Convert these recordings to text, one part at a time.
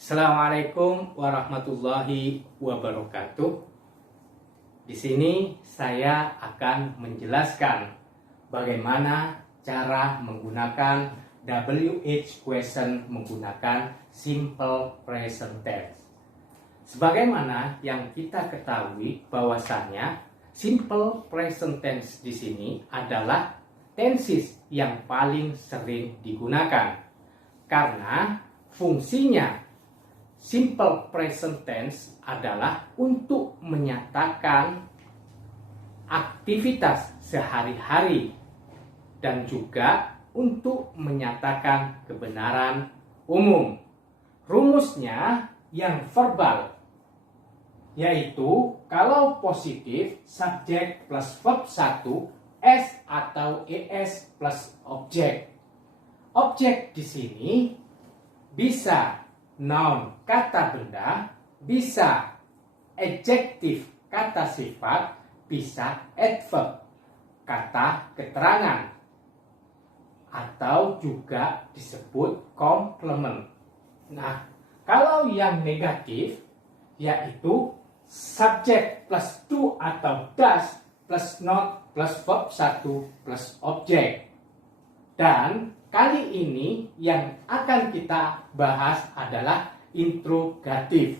Assalamualaikum warahmatullahi wabarakatuh. Di sini saya akan menjelaskan bagaimana cara menggunakan WH question menggunakan simple present tense. Sebagaimana yang kita ketahui bahwasannya simple present tense di sini adalah tenses yang paling sering digunakan karena fungsinya simple present tense adalah untuk menyatakan aktivitas sehari-hari dan juga untuk menyatakan kebenaran umum. Rumusnya yang verbal, yaitu kalau positif subjek plus verb 1 S atau ES plus objek. Objek di sini bisa noun kata benda, bisa adjektif kata sifat, bisa adverb kata keterangan, atau juga disebut komplement. Nah, kalau yang negatif yaitu subjek plus do atau does plus not plus verb 1 plus objek. Dan kali ini yang akan kita bahas adalah interrogatif.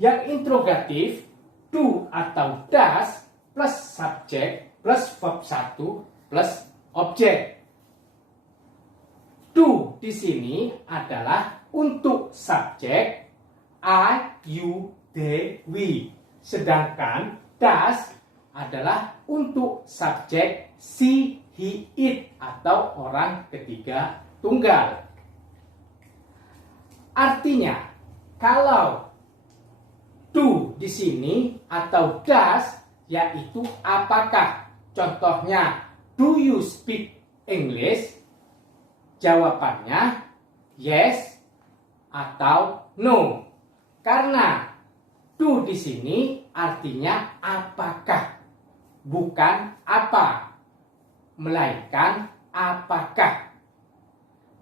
Yang interrogatif do atau does plus subjek plus verb 1 plus objek. Do di sini adalah untuk subjek I, you, they, we. Sedangkan does adalah untuk subjek she, he, it atau orang ketiga tunggal. Artinya, kalau do di sini atau does yaitu apakah? Contohnya, do you speak English? Jawabannya yes atau no. Karena do di sini artinya apakah, bukan apa, melainkan apakah.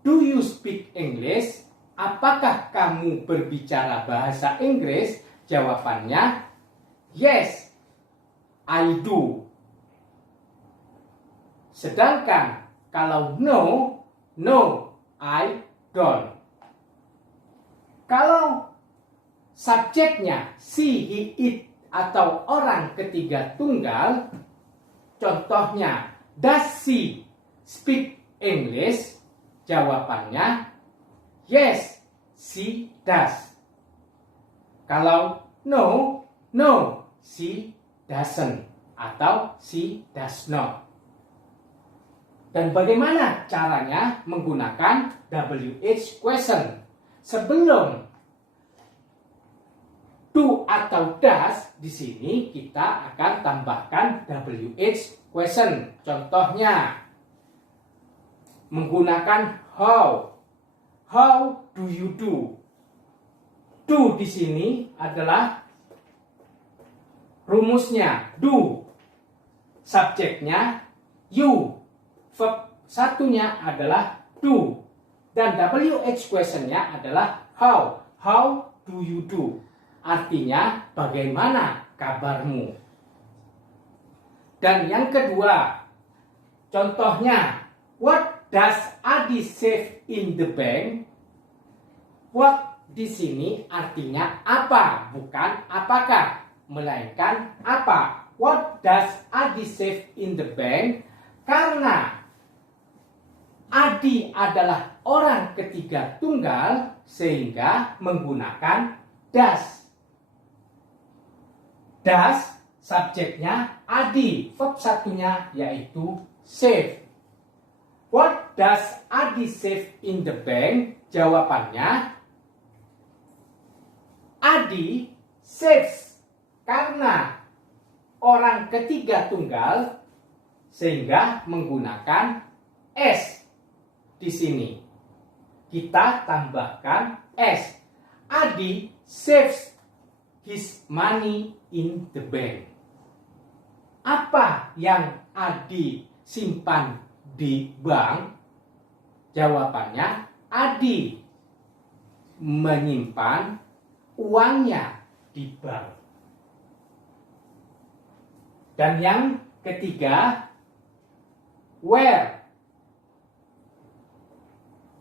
Do you speak English? Apakah kamu berbicara bahasa Inggris? Jawabannya yes, I do. Sedangkan kalau no, no, I don't. Kalau subjeknya she, he, it atau orang ketiga tunggal, contohnya does she speak English? Jawabannya yes, she does. Kalau no, no, she doesn't atau she does not. Dan bagaimana caranya menggunakan WH question? Sebelum do atau does, di sini kita akan tambahkan WH question. Contohnya menggunakan how. How do you do? Do di sini adalah rumusnya do. Subjeknya you. Verb satunya adalah do. Dan WH question-nya adalah how. How do you do? Artinya bagaimana kabarmu? Dan yang kedua, contohnya what does Adi save in the bank? What di sini artinya apa, bukan apakah, melainkan apa. What does Adi save in the bank? Karena Adi adalah orang ketiga tunggal sehingga menggunakan does. Does subjeknya Adi, verb satunya yaitu save. What does Adi save in the bank? Jawabannya Adi saves karena orang ketiga tunggal sehingga menggunakan S. Di sini kita tambahkan S. Adi saves his money in the bank. Apa yang Adi simpan di bank? Jawabannya Adi menyimpan uangnya di bank. Dan yang ketiga, where.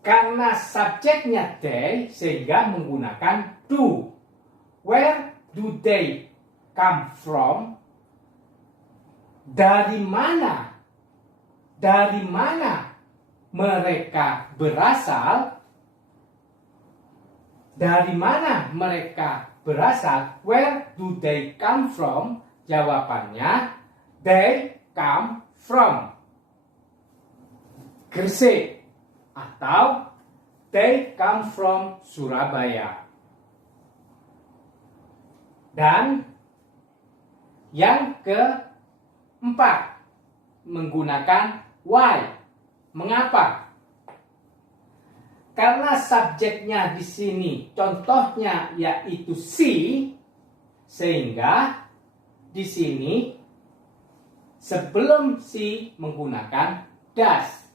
Karena subjeknya they, sehingga menggunakan do. Where do they come from? Dari mana? Dari mana mereka berasal? Dari mana mereka berasal? Where do they come from? Jawabannya, they come from Gresik atau they come from Surabaya. Dan yang keempat, menggunakan why. Mengapa? Karena subjeknya di sini contohnya yaitu si, sehingga di sini sebelum si menggunakan does.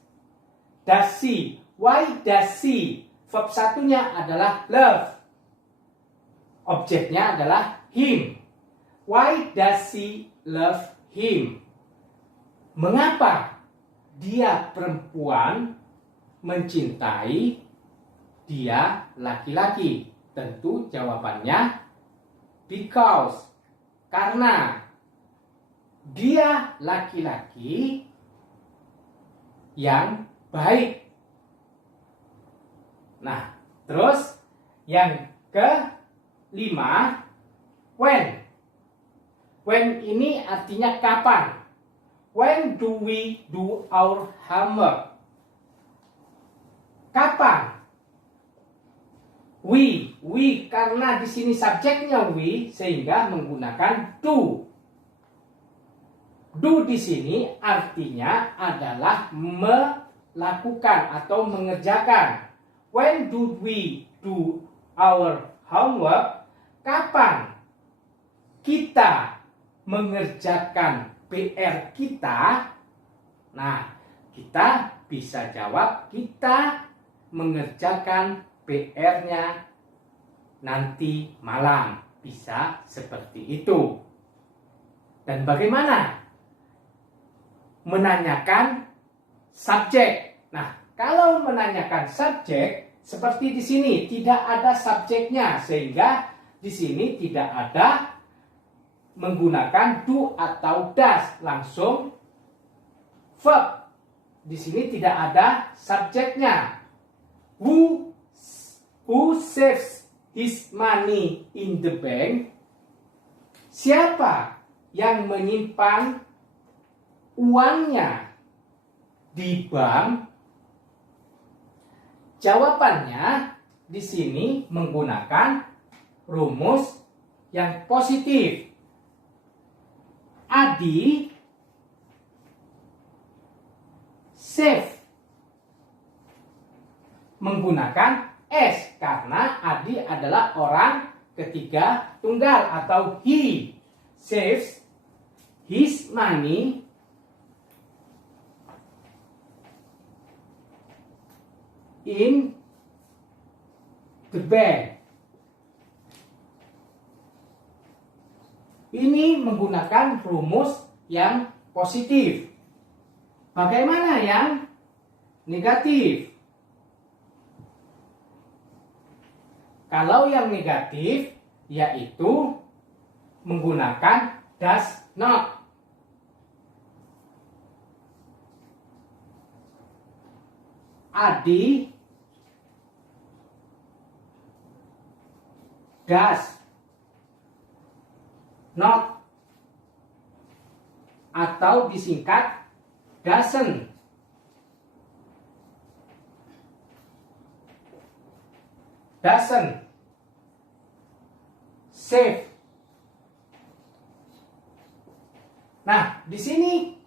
Does she? Why does she? Verb satunya adalah love. Objeknya adalah him. Why does she love him? Mengapa dia perempuan mencintai dia laki-laki? Tentu jawabannya because. Karena dia laki-laki yang baik. Nah, terus yang kelima, when. When ini artinya kapan. When do we do our homework? Kapan? We karena di sini subjeknya we sehingga menggunakan do. Do di sini artinya adalah melakukan atau mengerjakan. When do we do our homework? Kapan kita mengerjakan PR kita? Nah, kita bisa jawab kita mengerjakan PR-nya nanti malam. Bisa seperti itu. Dan bagaimana menanyakan subjek? Nah, kalau menanyakan subjek seperti di sini tidak ada subjeknya, sehingga di sini tidak ada menggunakan do atau does, langsung verb. Di sini tidak ada subjeknya. Who saves his money in the bank? Siapa yang menyimpan uangnya di bank? Jawabannya di sini menggunakan rumus yang positif. Adi save menggunakan S karena Adi adalah orang ketiga tunggal atau he saves his money in the bank. Ini menggunakan rumus yang positif. Bagaimana yang negatif? Kalau yang negatif yaitu menggunakan does not. Adi does not atau disingkat doesn't. Doesn't save. Nah, di sini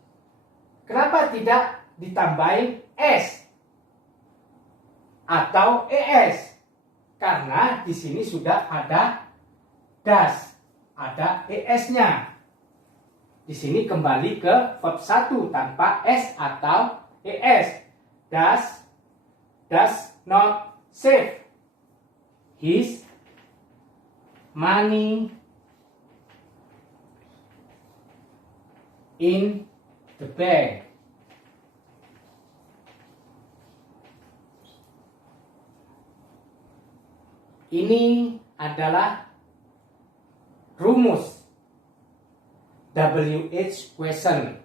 kenapa tidak ditambahin S atau ES? Karena di sini sudah ada does, ada ES-nya. Di sini kembali ke verb 1 tanpa S atau ES. Does not save. his money in the bank. Ini adalah rumus WH question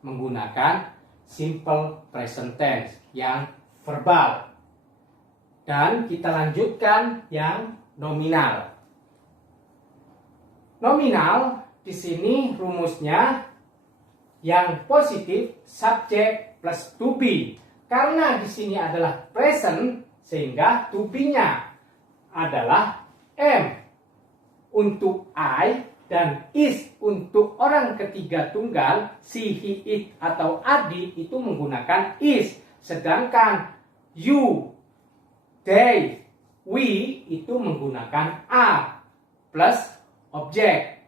menggunakan simple present tense yang verbal. Dan kita lanjutkan yang nominal. Nominal di sini rumusnya yang positif subject plus to be. Karena di sini adalah present sehingga to be-nya adalah am untuk I dan is untuk orang ketiga tunggal, she, he, it atau adi itu menggunakan is. Sedangkan you, they, we itu menggunakan are plus objek.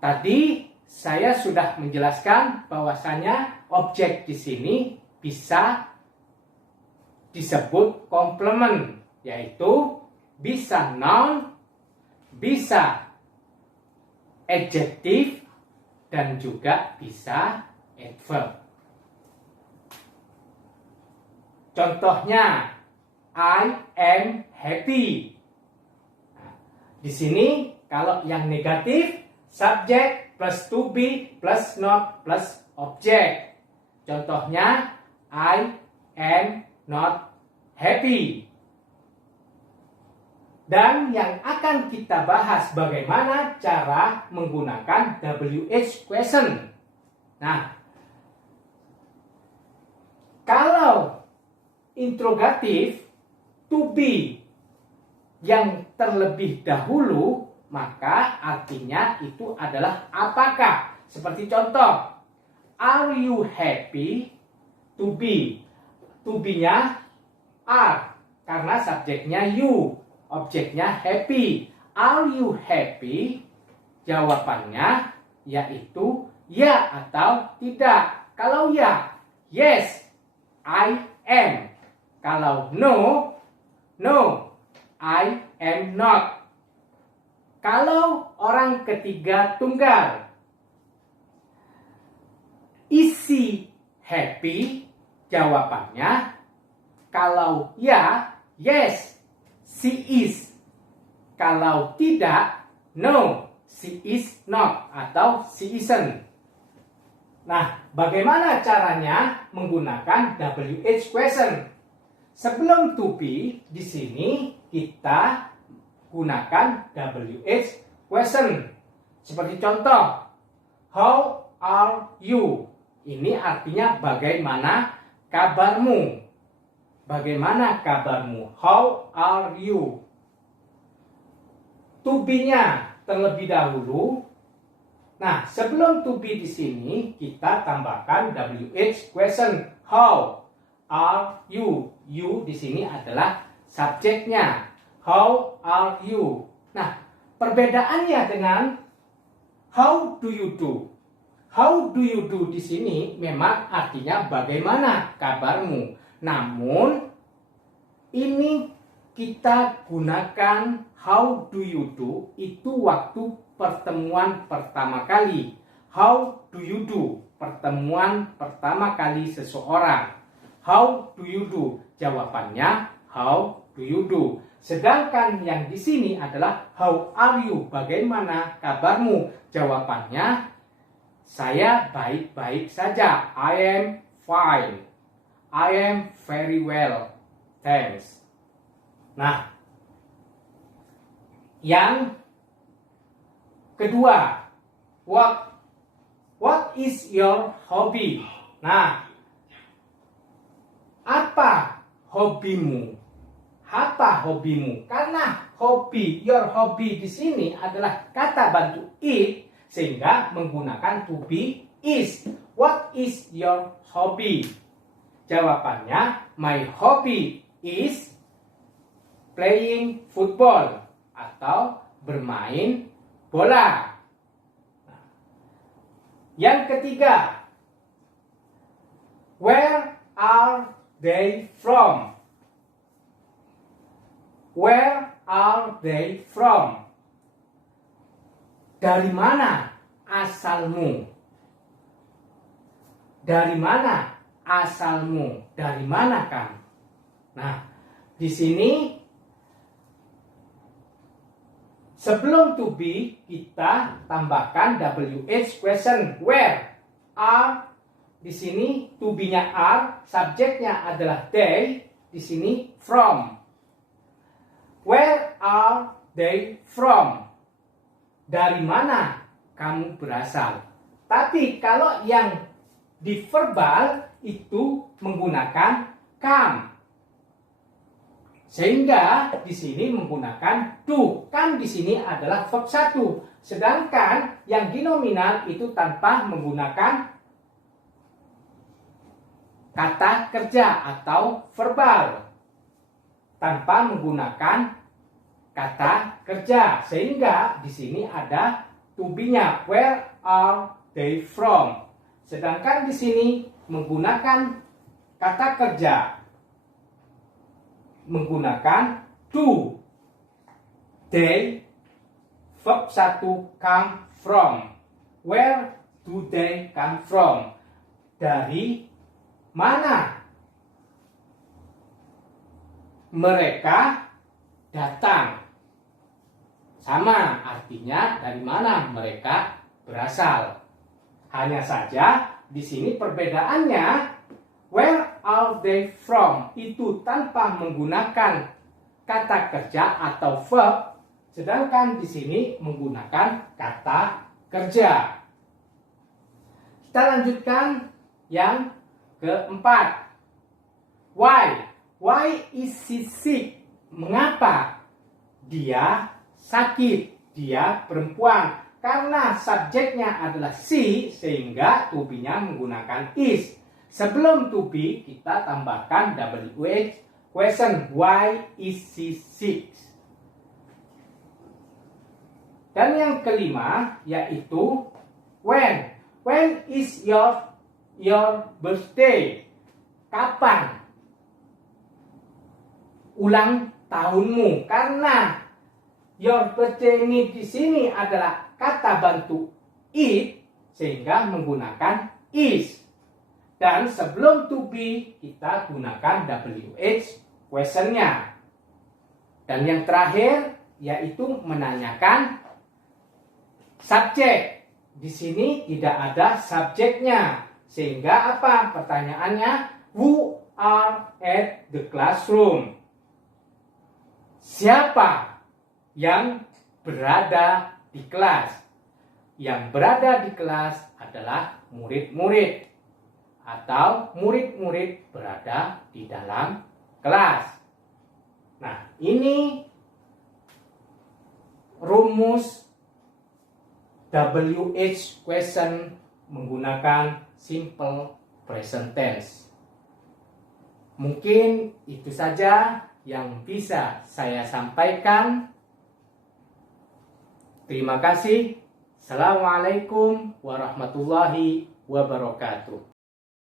Tadi saya sudah menjelaskan bahwasanya objek di sini bisa disebut komplement, yaitu bisa noun, bisa adjektif, dan juga bisa adverb. Contohnya, I am happy. Nah, di sini kalau yang negatif, subject plus to be plus not plus object. Contohnya, I am not happy. Dan yang akan kita bahas bagaimana cara menggunakan WH question. Nah, kalau interrogatif to be yang terlebih dahulu, maka artinya itu adalah apakah. Seperti contoh, are you happy to be? To be-nya are, karena subjeknya you. Objeknya happy. Are you happy? Jawabannya yaitu ya atau tidak. Kalau ya, yes, I am. Kalau no, no, I am not. Kalau orang ketiga tunggal, is she happy? Jawabannya kalau ya, yes, she is. Kalau tidak, no, she is not atau she isn't. Nah, bagaimana caranya menggunakan WH question? Sebelum to be, di sini kita gunakan WH question. Seperti contoh, how are you? Ini artinya bagaimana kabarmu? Bagaimana kabarmu? How are you? To be-nya terlebih dahulu. Nah, sebelum to be di sini kita tambahkan WH question. How are you? You di sini adalah subjeknya. How are you? Nah, perbedaannya dengan how do you do? How do you do di sini memang artinya bagaimana kabarmu. Namun, ini kita gunakan how do you do itu waktu pertemuan pertama kali. How do you do? Pertemuan pertama kali seseorang. How do you do? Jawabannya how do you do? Sedangkan yang di sini adalah how are you? Bagaimana kabarmu? Jawabannya saya baik-baik saja. I am fine. I am very well, thanks. Nah, yang kedua, what is your hobby? Nah, apa hobimu? Apa hobimu? Karena hobi, your hobby di sini adalah kata bantu it, sehingga menggunakan to be is. What is your hobby? Jawabannya, my hobby is playing football atau bermain bola. Yang ketiga, where are they from? Where are they from? Dari mana asalmu? Dari mana asalmu? Dari mana kamu? Nah, di sini sebelum to be kita tambahkan WH question. Where are, di sini to be-nya are, subjeknya adalah they, di sini from. Where are they from? Dari mana kamu berasal? Tapi kalau yang di verbal itu menggunakan come. Sehingga di sini menggunakan do. Come di sini adalah verb 1. Sedangkan yang di nominal itu tanpa menggunakan kata kerja atau verbal. Tanpa menggunakan kata kerja, sehingga di sini ada to be-nya where are they from. Sedangkan di sini menggunakan kata kerja, menggunakan do. They, verb 1 come from. Where do they come from? Dari mana mereka datang? Sama artinya dari mana mereka berasal. Hanya saja di sini perbedaannya where are they from itu tanpa menggunakan kata kerja atau verb, sedangkan di sini menggunakan kata kerja. Kita lanjutkan yang keempat. Why? Why is he sick? Mengapa dia sakit? Dia perempuan. Karena subjeknya adalah she, sehingga to be-nya menggunakan is. Sebelum to be, kita tambahkan WH question. Why is she sick? Dan yang kelima, yaitu when. When is your birthday? Kapan ulang tahunmu? Karena your birthday ini di sini adalah kata bantu it, sehingga menggunakan is. Dan sebelum to be kita gunakan WH question-nya. Dan yang terakhir yaitu menanyakan subjek. Di sini tidak ada subjeknya, sehingga apa pertanyaannya? Who are at the classroom? Siapa yang berada di kelas? Yang berada di kelas adalah murid-murid, atau murid-murid berada di dalam kelas. Nah, ini rumus WH question menggunakan simple present tense. Mungkin itu saja yang bisa saya sampaikan. Terima kasih. Assalamualaikum warahmatullahi wabarakatuh.